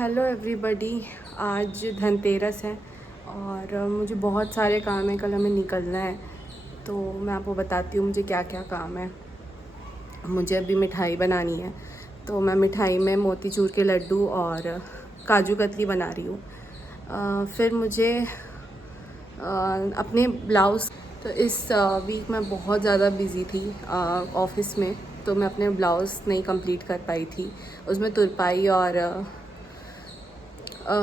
Hello everybody. आज धनतेरस है और मुझे बहुत सारे काम है। कल हमें निकलना है, तो मैं आपको बताती हूँ मुझे क्या क्या काम है। मुझे अभी मिठाई बनानी है, तो मैं मिठाई में मोतीचूर के लड्डू और काजू कतली बना रही हूँ। फिर मुझे अपने ब्लाउज़, तो इस वीक मैं बहुत ज़्यादा बिज़ी थी ऑफिस में, तो मैं अपने ब्लाउज़ नहीं कंप्लीट कर पाई थी। उसमें तुरपाई और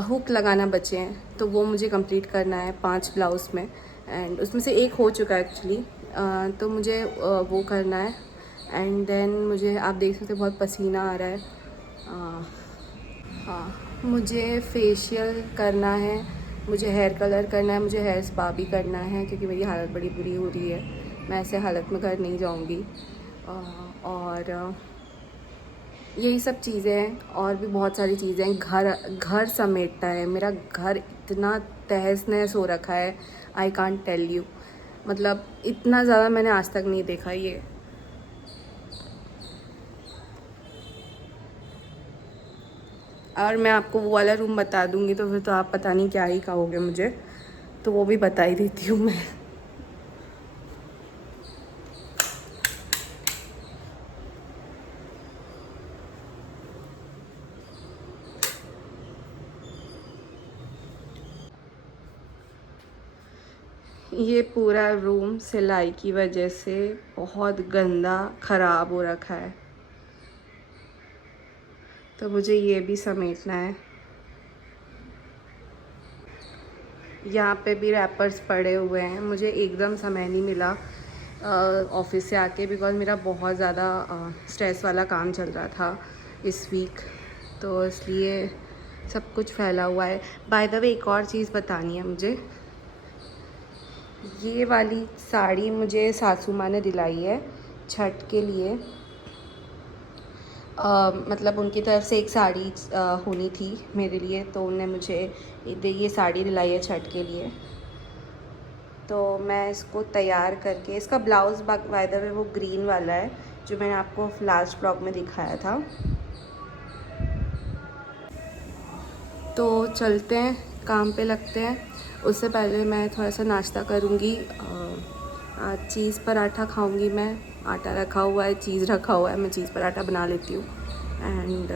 हुक लगाना बचे हैं, तो वो मुझे कंप्लीट करना है 5 ब्लाउज़ में। एंड उसमें से एक हो चुका है एक्चुअली, तो मुझे वो करना है। एंड देन मुझे, आप देख सकते हैं बहुत पसीना आ रहा है। हाँ, मुझे फेशियल करना है, मुझे हेयर कलर करना है, मुझे हेयर स्पा भी करना है, क्योंकि मेरी हालत बड़ी बुरी हो रही है। मैं ऐसे हालत में घर नहीं जाऊँगी। और यही सब चीज़ें हैं, और भी बहुत सारी चीज़ें हैं। घर समेटना है। मेरा घर इतना तहस नहस हो रखा है, आई कांट टेल यू। मतलब इतना ज़्यादा मैंने आज तक नहीं देखा ये। और मैं आपको वो वाला रूम बता दूँगी तो फिर तो आप पता नहीं क्या ही कहोगे मुझे, तो वो भी बता ही देती हूँ मैं। ये पूरा रूम सिलाई की वजह से बहुत गंदा ख़राब हो रखा है, तो मुझे ये भी समेटना है। यहाँ पे भी रैपर्स पड़े हुए हैं। मुझे एकदम समय नहीं मिला ऑफिस से आके, बिकॉज़ मेरा बहुत ज़्यादा स्ट्रेस वाला काम चल रहा था इस वीक, तो इसलिए सब कुछ फैला हुआ है। बाय द वे, एक और चीज़ बतानी है मुझे। ये वाली साड़ी मुझे सासू माँ ने दिलाई है छठ के लिए। मतलब उनकी तरफ से एक साड़ी होनी थी मेरे लिए, तो उन्होंने मुझे ये साड़ी दिलाई है छठ के लिए। तो मैं इसको तैयार करके, इसका ब्लाउज़ बाय द वे वो ग्रीन वाला है जो मैंने आपको लास्ट ब्लॉग में दिखाया था। तो चलते हैं, काम पे लगते हैं। उससे पहले मैं थोड़ा सा नाश्ता करूँगी। आज चीज़ पराठा खाऊँगी मैं। आटा रखा हुआ है, चीज़ रखा हुआ है, मैं चीज़ पराठा बना लेती हूँ। एंड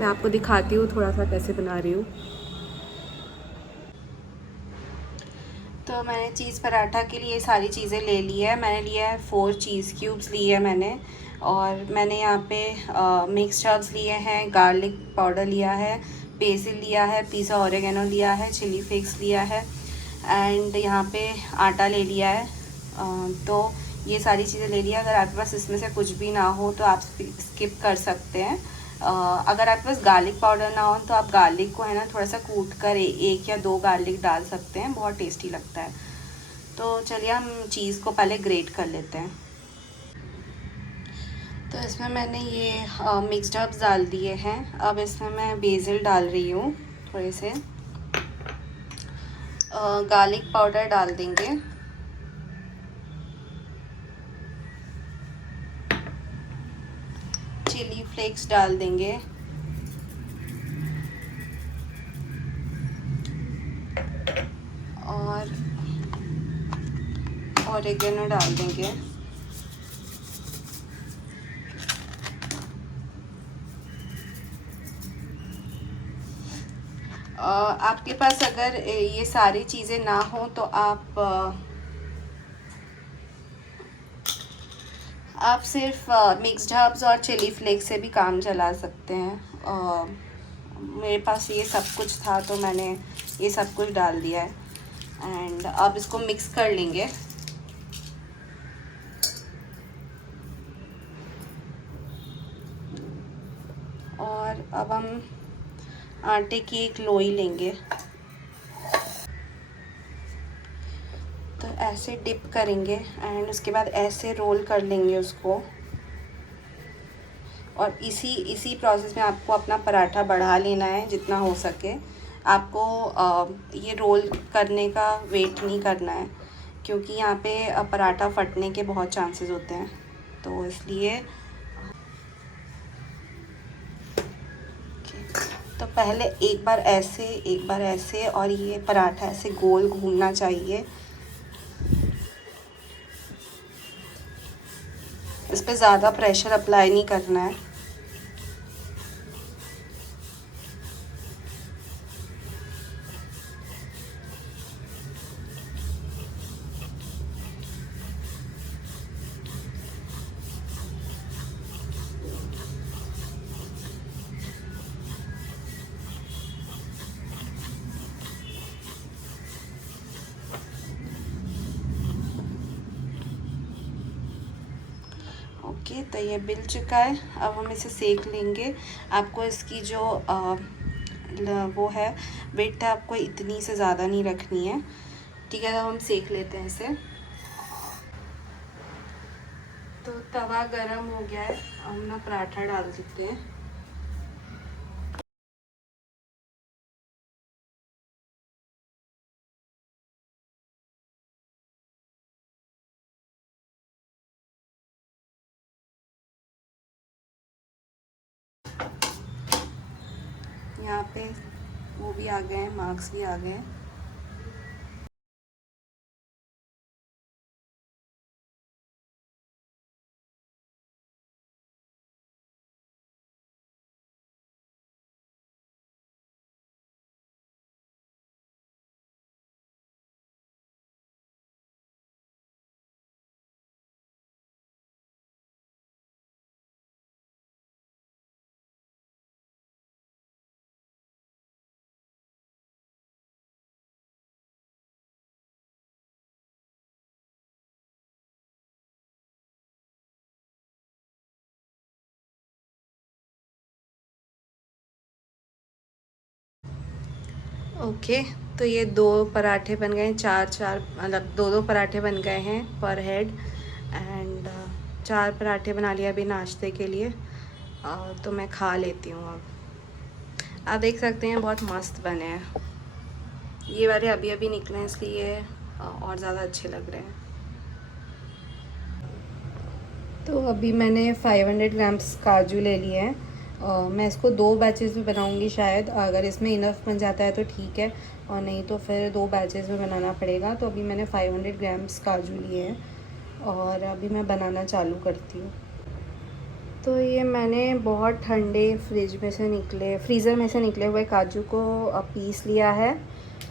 मैं आपको दिखाती हूँ थोड़ा सा कैसे बना रही हूँ। तो मैंने चीज़ पराठा के लिए सारी चीज़ें ले ली है। मैंने लिया है 4 चीज़ क्यूब्स लिए है मैंने, और मैंने यहाँ पे मिक्स्ड हर्ब्स लिए हैं, गार्लिक पाउडर लिया है, बेसिल लिया है, पिज़्ज़ा ऑरिगेनो लिया है, चिली फ्लेक्स लिया है, एंड यहाँ पे आटा ले लिया है। तो ये सारी चीज़ें ले लिया। अगर आपके पास इसमें से कुछ भी ना हो तो आप स्किप कर सकते हैं। अगर आपके पास गार्लिक पाउडर ना हो तो आप गार्लिक को है ना थोड़ा सा कूट कर एक या 2 गार्लिक डाल सकते हैं, बहुत टेस्टी लगता है। तो चलिए हम चीज़ को पहले ग्रेट कर लेते हैं। तो इसमें मैंने ये मिक्स्ड हर्ब्स डाल दिए हैं। अब इसमें मैं बेसिल डाल रही हूँ, थोड़े से गार्लिक पाउडर डाल देंगे, चिली फ्लेक्स डाल देंगे, और ऑरिगेनो डाल देंगे। आपके पास अगर ये सारी चीज़ें ना हो तो आप सिर्फ मिक्स्ड हर्ब्स और चिली फ्लेक्स से भी काम चला सकते हैं। मेरे पास ये सब कुछ था तो मैंने ये सब कुछ डाल दिया है। एंड अब इसको मिक्स कर लेंगे। और अब हम आटे की एक लोई लेंगे, तो ऐसे डिप करेंगे एंड उसके बाद ऐसे रोल कर लेंगे उसको। और इसी प्रोसेस में आपको अपना पराठा बढ़ा लेना है जितना हो सके। आपको ये रोल करने का वेट नहीं करना है, क्योंकि यहाँ पे पराठा फटने के बहुत चांसेस होते हैं, तो इसलिए तो पहले एक बार ऐसे, एक बार ऐसे, और ये पराठा ऐसे गोल घूमना चाहिए। इस पे ज़्यादा प्रेशर अप्लाई नहीं करना है। ओके, तो ये बिल चुका है। अब हम इसे सेक लेंगे। आपको इसकी जो वो है वेट है, आपको इतनी से ज़्यादा नहीं रखनी है। ठीक है, तो हम सेक लेते हैं इसे। तो तवा गरम हो गया है, हम ना पराठा डाल देते हैं। यहाँ पे वो भी आ गए हैं, मार्क्स भी आ गए हैं। ओके, तो ये 2 पराठे बन गए हैं, 4-4 मतलब 2-2 पराठे बन गए हैं पर हेड। एंड 4 पराठे बना लिया अभी नाश्ते के लिए। तो मैं खा लेती हूँ अब। आप देख सकते हैं बहुत मस्त बने हैं। ये वाले अभी अभी निकले हैं, इसलिए और ज़्यादा अच्छे लग रहे हैं। तो अभी मैंने 500 ग्राम्स काजू ले लिए हैं। मैं इसको 2 बैचेस में बनाऊंगी शायद। अगर इसमें इनफ बन जाता है तो ठीक है, और नहीं तो फिर 2 बैचेस में बनाना पड़ेगा। तो अभी मैंने 500 ग्राम्स काजू लिए हैं और अभी मैं बनाना चालू करती हूँ। तो ये मैंने बहुत ठंडे फ्रीज़र में से निकले हुए काजू को पीस लिया है।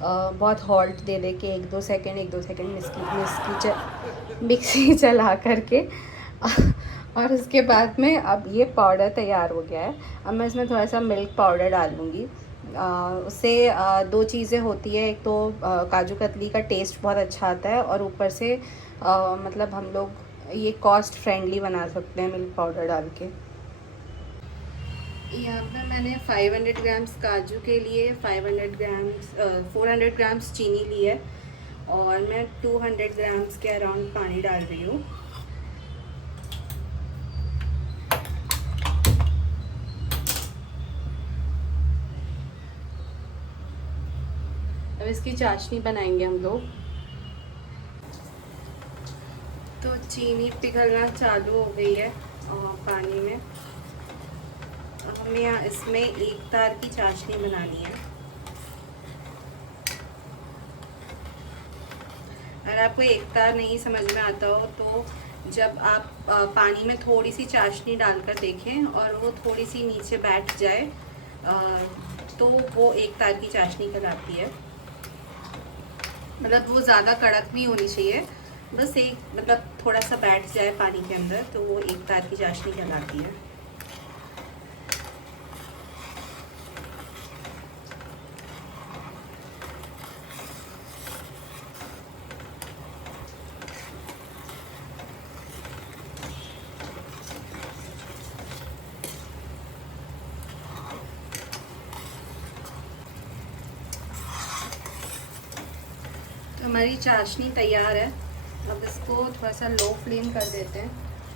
बहुत हॉल्ट दे दे के 1-2 सेकंड मिक्सी चला करके। और उसके बाद में अब ये पाउडर तैयार हो गया है। अब मैं इसमें थोड़ा सा मिल्क पाउडर डाल दूँगी। उससे 2 चीज़ें होती है। एक तो काजू कतली का टेस्ट बहुत अच्छा आता है, और ऊपर से मतलब हम लोग ये कॉस्ट फ्रेंडली बना सकते हैं मिल्क पाउडर डाल के। यहाँ पे मैंने 500 ग्राम्स काजू के लिए 400 ग्राम्स चीनी ली है, और मैं 200 ग्राम्स के अराउंड पानी डाल रही हूँ। अब इसकी चाशनी बनाएंगे हम लोग। तो चीनी पिघलना चालू हो गई है पानी में। हमें यहाँ इसमें 1 तार की चाशनी बनानी है। अगर आपको 1 तार नहीं समझ में आता हो तो जब आप पानी में थोड़ी सी चाशनी डालकर देखें और वो थोड़ी सी नीचे बैठ जाए, तो वो 1 तार की चाशनी कहलाती है। मतलब वो ज़्यादा कड़क नहीं होनी चाहिए, बस एक मतलब थोड़ा सा बैठ जाए पानी के अंदर, तो वो 1 तार की चाशनी कहलाती है। हमारी चाशनी तैयार है। अब इसको थोड़ा सा लो फ्लेम कर देते हैं,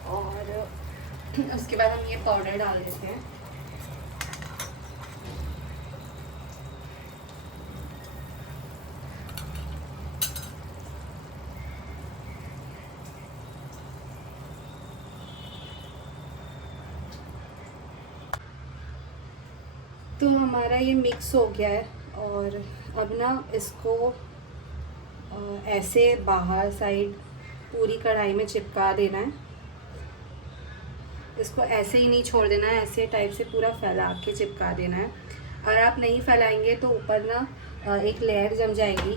और उसके बाद हम ये पाउडर डाल देते हैं। तो हमारा ये मिक्स हो गया है और अब ना इसको ऐसे बाहर साइड पूरी कढ़ाई में चिपका देना है। इसको ऐसे ही नहीं छोड़ देना है, ऐसे टाइप से पूरा फैला के चिपका देना है। अगर आप नहीं फैलाएंगे तो ऊपर ना एक लेयर जम जाएगी,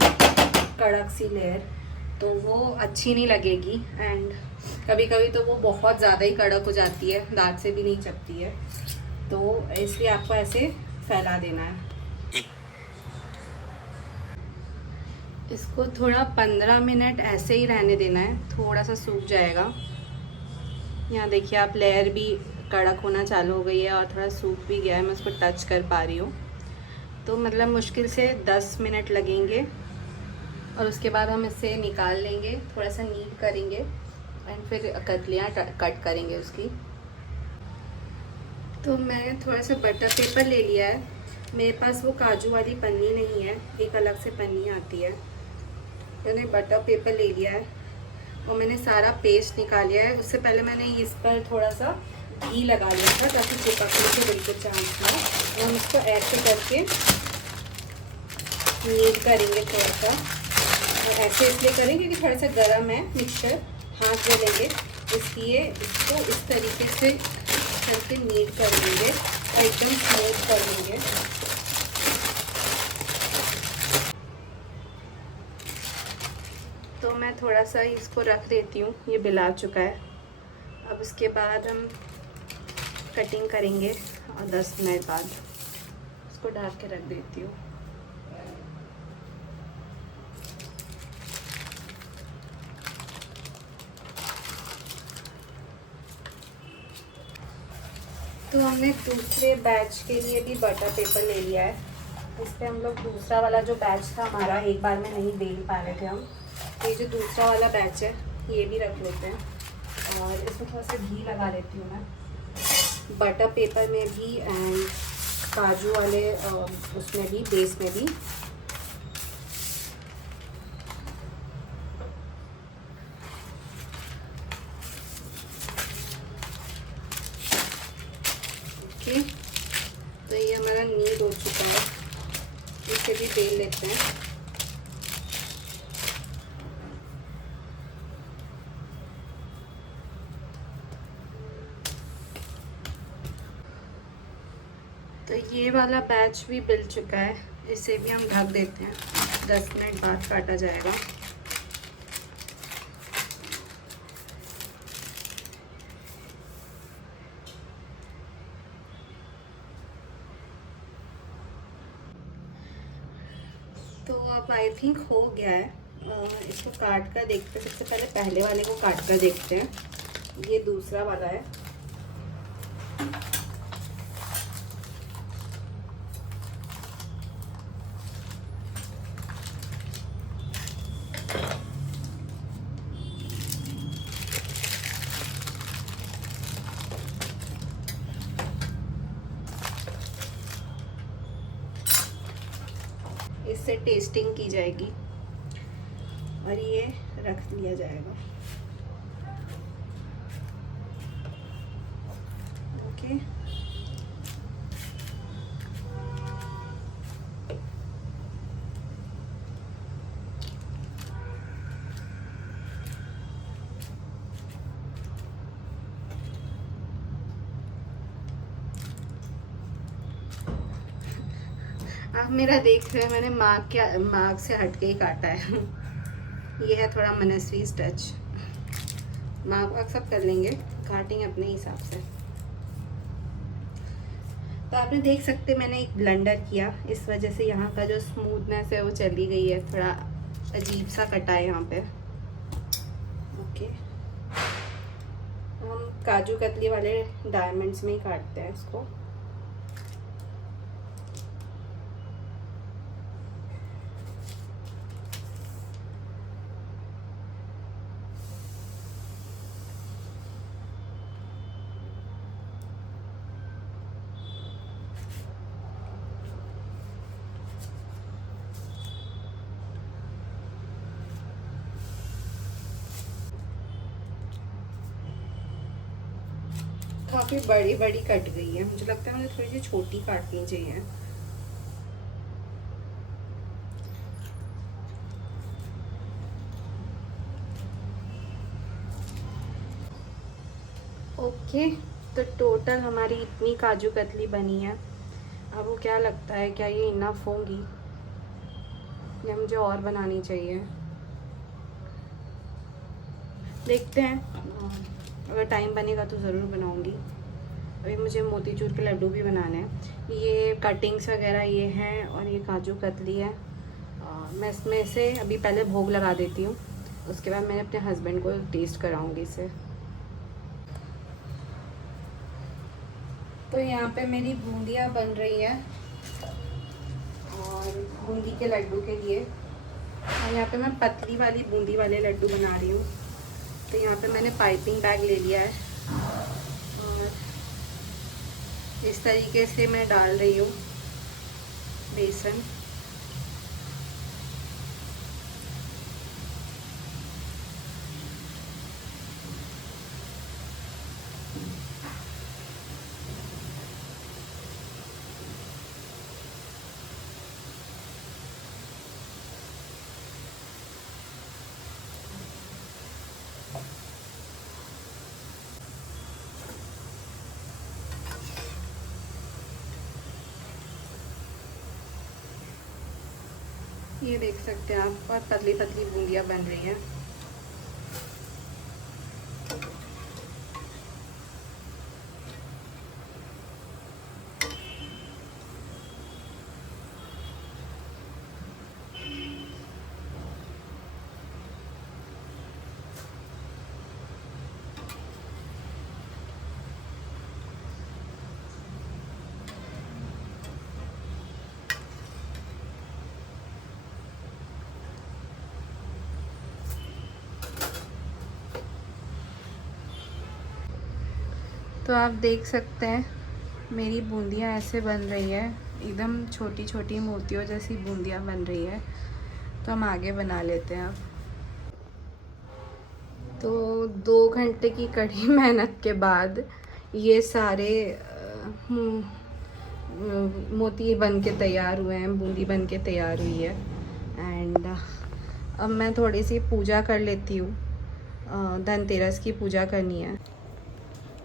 कड़क सी लेयर, तो वो अच्छी नहीं लगेगी। एंड कभी कभी तो वो बहुत ज़्यादा ही कड़क हो जाती है, दांत से भी नहीं चपती है, तो इसलिए आपको ऐसे फैला देना है। इसको थोड़ा 15 मिनट ऐसे ही रहने देना है, थोड़ा सा सूख जाएगा। यहाँ देखिए आप, लेयर भी कड़क होना चालू हो गई है और थोड़ा सूख भी गया है, मैं उसको टच कर पा रही हूँ। तो मतलब मुश्किल से 10 मिनट लगेंगे और उसके बाद हम इसे निकाल लेंगे, थोड़ा सा नीट करेंगे एंड फिर कतलियाँ कट करेंगे उसकी। तो मैं थोड़ा सा बटर पेपर ले लिया है। मेरे पास वो काजू वाली पन्नी नहीं है, एक अलग से पन्नी आती है। मैंने बटर पेपर ले लिया है और मैंने सारा पेस्ट निकाल लिया है। उससे पहले मैंने इस पर थोड़ा सा घी लगा लिया था ताकि चिपकने के बिल्कुल चांस ना। और हम इसको ऐसे करके नीट करेंगे थोड़ा सा, और ऐसे इसलिए करेंगे क्योंकि थोड़ा सा गर्म है मिक्सचर, हाथ जलेंगे, इसलिए इसको इस तरीके से करके नीट कर लेंगे और एकदम स्मूथ कर लेंगे। तो मैं थोड़ा सा इसको रख देती हूँ, ये बिला चुका है। अब उसके बाद हम कटिंग करेंगे और 10 मिनट बाद इसको ढक के रख देती हूँ। तो हमने दूसरे बैच के लिए भी बटर पेपर ले लिया है। इस पर हम लोग दूसरा वाला जो बैच था हमारा, एक बार में नहीं बेल पा रहे थे हम, ये जो दूसरा वाला बैच है ये भी रख लेते हैं। और इसमें थोड़ा सा घी लगा लेती हूँ मैं, बटर पेपर में भी एंड काजू वाले उसमें भी, बेस में भी। ओके, तो ये हमारा नीट हो चुका है, इसे भी बेल लेते हैं। तो ये वाला बैच भी बिल चुका है, इसे भी हम ढक देते हैं, 10 मिनट बाद काटा जाएगा। तो अब आई थिंक हो गया है। इसको काट कर देखते हैं, सबसे पहले वाले को काट कर देखते हैं। ये दूसरा वाला है। इससे टेस्टिंग की जाएगी और ये रख लिया जाएगा। ओके, आप मेरा देख रहे हैं, मैंने मार्क से हट के ही काटा है। ये है थोड़ा मनस्वी टच, मार्क सब कर लेंगे, काटेंगे अपने हिसाब से। तो आपने देख सकते मैंने एक ब्लेंडर किया, इस वजह से यहाँ का जो स्मूथनेस है वो चली गई है, थोड़ा अजीब सा कटा है यहाँ पे। ओके, हम काजू कतली वाले डायमंड्स में ही काटते हैं इसको। काफ़ी बड़ी बड़ी कट गई है, मुझे लगता है मुझे थोड़ी सी छोटी काटनी चाहिए। ओके, तो टोटल हमारी इतनी काजू कतली बनी है। अब वो क्या लगता है, क्या ये इनफ होंगी या मुझे और बनानी चाहिए, देखते हैं। अगर टाइम बनेगा तो ज़रूर बनाऊंगी। अभी मुझे मोतीचूर के लड्डू भी बनाने हैं। ये कटिंग्स वगैरह ये हैं और ये काजू कतली है। मैं इसमें से अभी पहले भोग लगा देती हूँ, उसके बाद मैंने अपने हस्बैंड को टेस्ट कराऊंगी इसे। तो यहाँ पे मेरी बूंदियाँ बन रही है और बूंदी के लड्डू के लिए, और यहाँ पे मैं पतली वाली बूंदी वाले लड्डू बना रही हूँ। तो यहाँ पे मैंने पाइपिंग बैग ले लिया है और इस तरीके से मैं डाल रही हूँ बेसन। ये देख सकते हैं आप, बहुत पतली पतली बूंदियाँ बन रही हैं। तो आप देख सकते हैं मेरी बूंदियाँ ऐसे बन रही है, एकदम छोटी छोटी मोतियों जैसी बूंदियाँ बन रही है। तो हम आगे बना लेते हैं अब। तो 2 घंटे की कड़ी मेहनत के बाद ये सारे मोती बन के तैयार हुए हैं, बूंदी बन के तैयार हुई है। एंड अब मैं थोड़ी सी पूजा कर लेती हूँ, धनतेरस की पूजा करनी है।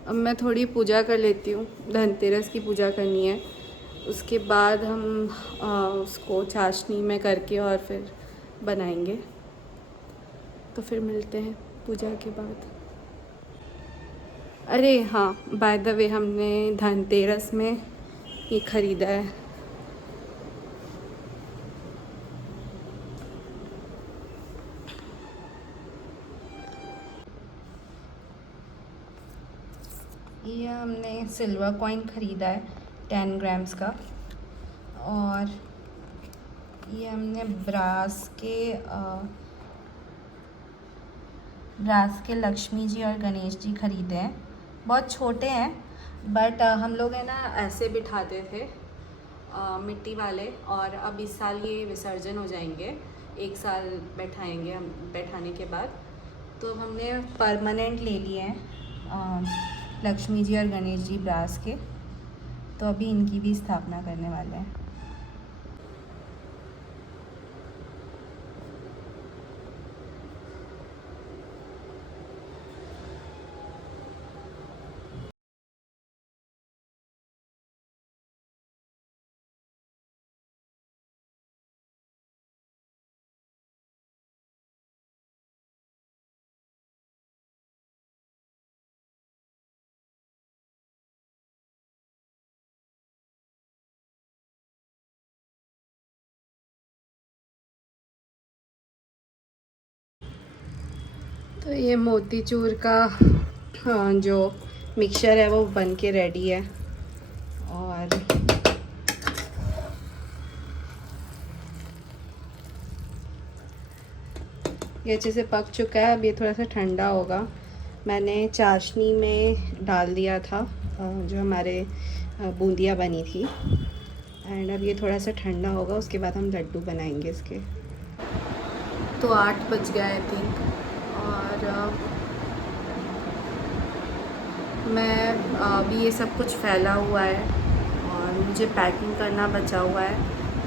अब मैं थोड़ी पूजा कर लेती हूँ, धनतेरस की पूजा करनी है। उसके बाद हम उसको चाशनी में करके और फिर बनाएंगे। तो फिर मिलते हैं पूजा के बाद। अरे हाँ, बाय द वे हमने धनतेरस में ये ख़रीदा है। ये हमने सिल्वर कॉइन ख़रीदा है 10 ग्राम्स का, और ये हमने ब्रास के लक्ष्मी जी और गणेश जी ख़रीदे हैं। बहुत छोटे हैं, बट हम लोग है ना ऐसे बिठाते थे मिट्टी वाले, और अब इस साल ये विसर्जन हो जाएंगे, 1 साल बैठाएंगे हम बैठाने के बाद। तो हमने परमानेंट ले लिए हैं लक्ष्मी जी और गणेश जी ब्रास के। तो अभी इनकी भी स्थापना करने वाले हैं। तो ये मोतीचूर का जो मिक्सचर है वो बन के रेडी है, और ये अच्छे से पक चुका है। अब ये थोड़ा सा ठंडा होगा। मैंने चाशनी में डाल दिया था जो हमारे बूंदियाँ बनी थी। एंड अब ये थोड़ा सा ठंडा होगा, उसके बाद हम लड्डू बनाएंगे इसके। तो 8 बज गए आई थिंक, और मैं अभी ये सब कुछ फैला हुआ है और मुझे पैकिंग करना बचा हुआ है,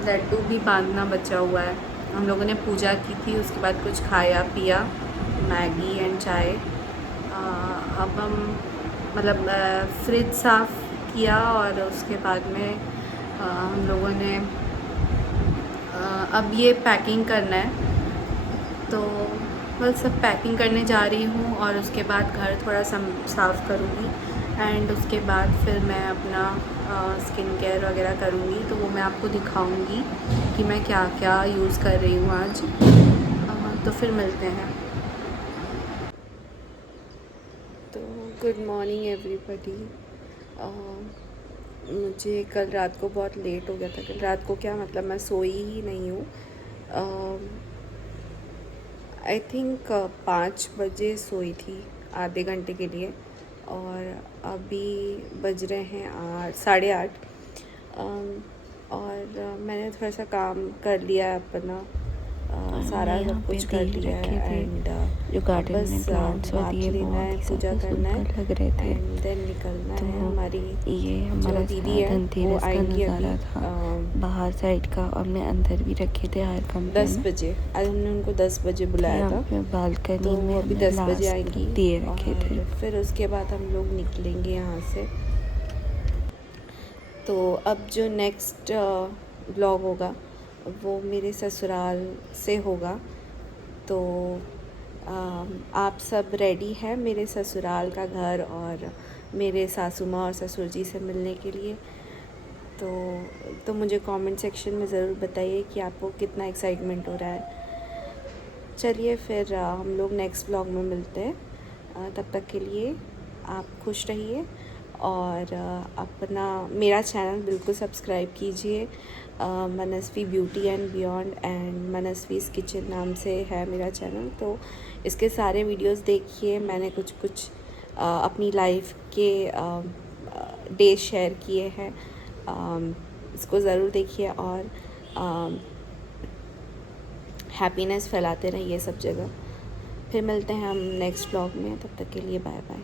लड्डू भी बांधना बचा हुआ है। हम लोगों ने पूजा की थी, उसके बाद कुछ खाया पिया, मैगी एंड चाय। अब हम मतलब फ्रिज साफ़ किया और उसके बाद में हम लोगों ने अब ये पैकिंग करना है, तो बस सब पैकिंग करने जा रही हूँ और उसके बाद घर थोड़ा साफ़ करूँगी एंड उसके बाद फिर मैं अपना स्किन केयर वगैरह करूँगी, तो वो मैं आपको दिखाऊँगी कि मैं क्या क्या यूज़ कर रही हूँ आज। तो फिर मिलते हैं। तो गुड मॉर्निंग एवरीबॉडी। मुझे कल रात को बहुत लेट हो गया था। कल रात को क्या मतलब, मैं सोई ही नहीं हूँ। आई थिंक 5 बजे सोई थी आधे घंटे के लिए और अभी बज रहे हैं 8:30। और मैंने थोड़ा सा काम कर लिया है अपना, सारा सब कुछ कर लिया है एंड जो गार्डन बस में प्लांट्स और हाथ ये लेना है, बहुत ही पूजा ज़्यादा करना है सुंदर लग रहे थे। एंड देन निकलना तो है। हमारी ये जो हमारा दीदी है वो धनतेरस का आएंगी अभी नज़ारा था बाहर साइड का, और मैं अंदर भी रखे थे हर कमरे 10 में। बजे। आज हमने उनको 10 बजे बुलाया यहाँ था, पे बालकनी तो में वो अभी हमने 10 बजे लास्ट आएंगी दिए रखे थे। और फिर उसके बाद हम लोग निकलेंगे यहाँ से। तो अब जो नेक्स्ट व्लॉग होगा वो मेरे ससुराल से होगा। तो आप सब रेडी हैं मेरे ससुराल का घर और मेरे सासू माँ और ससुर जी से मिलने के लिए? तो मुझे कमेंट सेक्शन में ज़रूर बताइए कि आपको कितना एक्साइटमेंट हो रहा है। चलिए फिर हम लोग नेक्स्ट व्लॉग में मिलते हैं। तब तक के लिए आप खुश रहिए और अपना मेरा चैनल बिल्कुल सब्सक्राइब कीजिए। Manasvi beauty and beyond and Manasvi's kitchen नाम से है मेरा चैनल। तो इसके सारे वीडियोस देखिए। मैंने कुछ अपनी लाइफ के डेज शेयर किए हैं। इसको ज़रूर देखिए और हैप्पीनेस फैलाते रहिए सब जगह। फिर मिलते हैं हम नेक्स्ट व्लॉग में, तब तक के लिए बाय बाय।